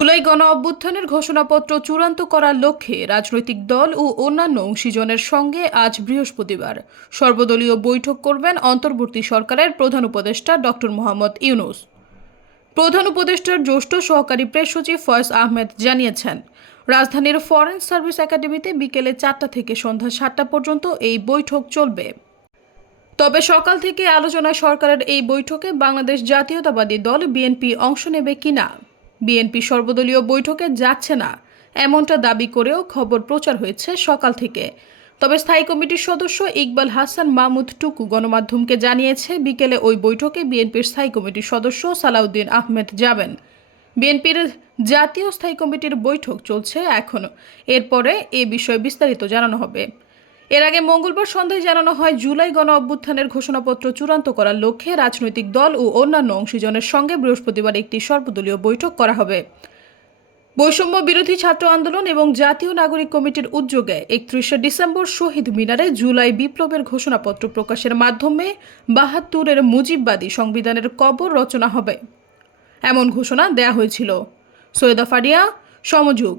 জুলাই গণ অভ্যুত্থানের ঘোষণাপত্র চূড়ান্ত করার লক্ষ্যে রাজনৈতিক দল ও অন্যান্য অংশীজনের সঙ্গে আজ বৃহস্পতিবার। সর্বদলীয় বৈঠক করবেন অন্তর্বর্তী সরকারের প্রধান উপদেষ্টা ডক্টর মোহাম্মদ ইউনুস। প্রধান উপদেষ্টার জ্যেষ্ঠ সহকারী প্রেস সচিব ফয়েজ আহমেদ জানিয়েছেন, রাজধানীর ফরেন সার্ভিস একাডেমিতে বিকেলে চারটা থেকে সন্ধ্যা সাতটা পর্যন্ত এই বৈঠক চলবে। তবে সকাল থেকে আলোচনায় সরকারের এই বৈঠকে বাংলাদেশ জাতীয়তাবাদী দল বিএনপি অংশ নেবে কিনা বিএনপি সর্বদলীয় বৈঠকে যাচ্ছে না, এমনটা দাবি করেও খবর প্রচার হয়েছে সকাল থেকে। তবে স্থায়ী কমিটির সদস্য ইকবাল হাসান মাহমুদ টুকু গণমাধ্যমকে জানিয়েছে, বিকেলে ওই বৈঠকে বিএনপির স্থায়ী কমিটির সদস্য সালাউদ্দিন আহমেদ যাবেন। বিএনপির জাতীয় স্থায়ী কমিটির বৈঠক চলছে এখনও। এরপরে এ বিষয়ে বিস্তারিত জানানো হবে। এর আগে মঙ্গলবার সন্ধ্যায় জানানো হয়, জুলাই গণ অভ্যুত্থানের ঘোষণাপত্র চূড়ান্ত করার লক্ষ্যে রাজনৈতিক দল ও অন্যান্য অংশীজনের সঙ্গে বৃহস্পতিবার একটি সর্বদলীয় বৈঠক করা হবে। বৈষম্য বিরোধী ছাত্র আন্দোলন এবং জাতীয় নাগরিক কমিটির উদ্যোগে একত্রিশে ডিসেম্বর শহীদ মিনারে জুলাই বিপ্লবের ঘোষণাপত্র প্রকাশের মাধ্যমে বাহাত্তরের মুজিববাদী সংবিধানের কবর রচনা হবে। এমন ঘোষণা দেয়া হয়েছিল। সৈয়দা ফারিয়া, সমযোগ।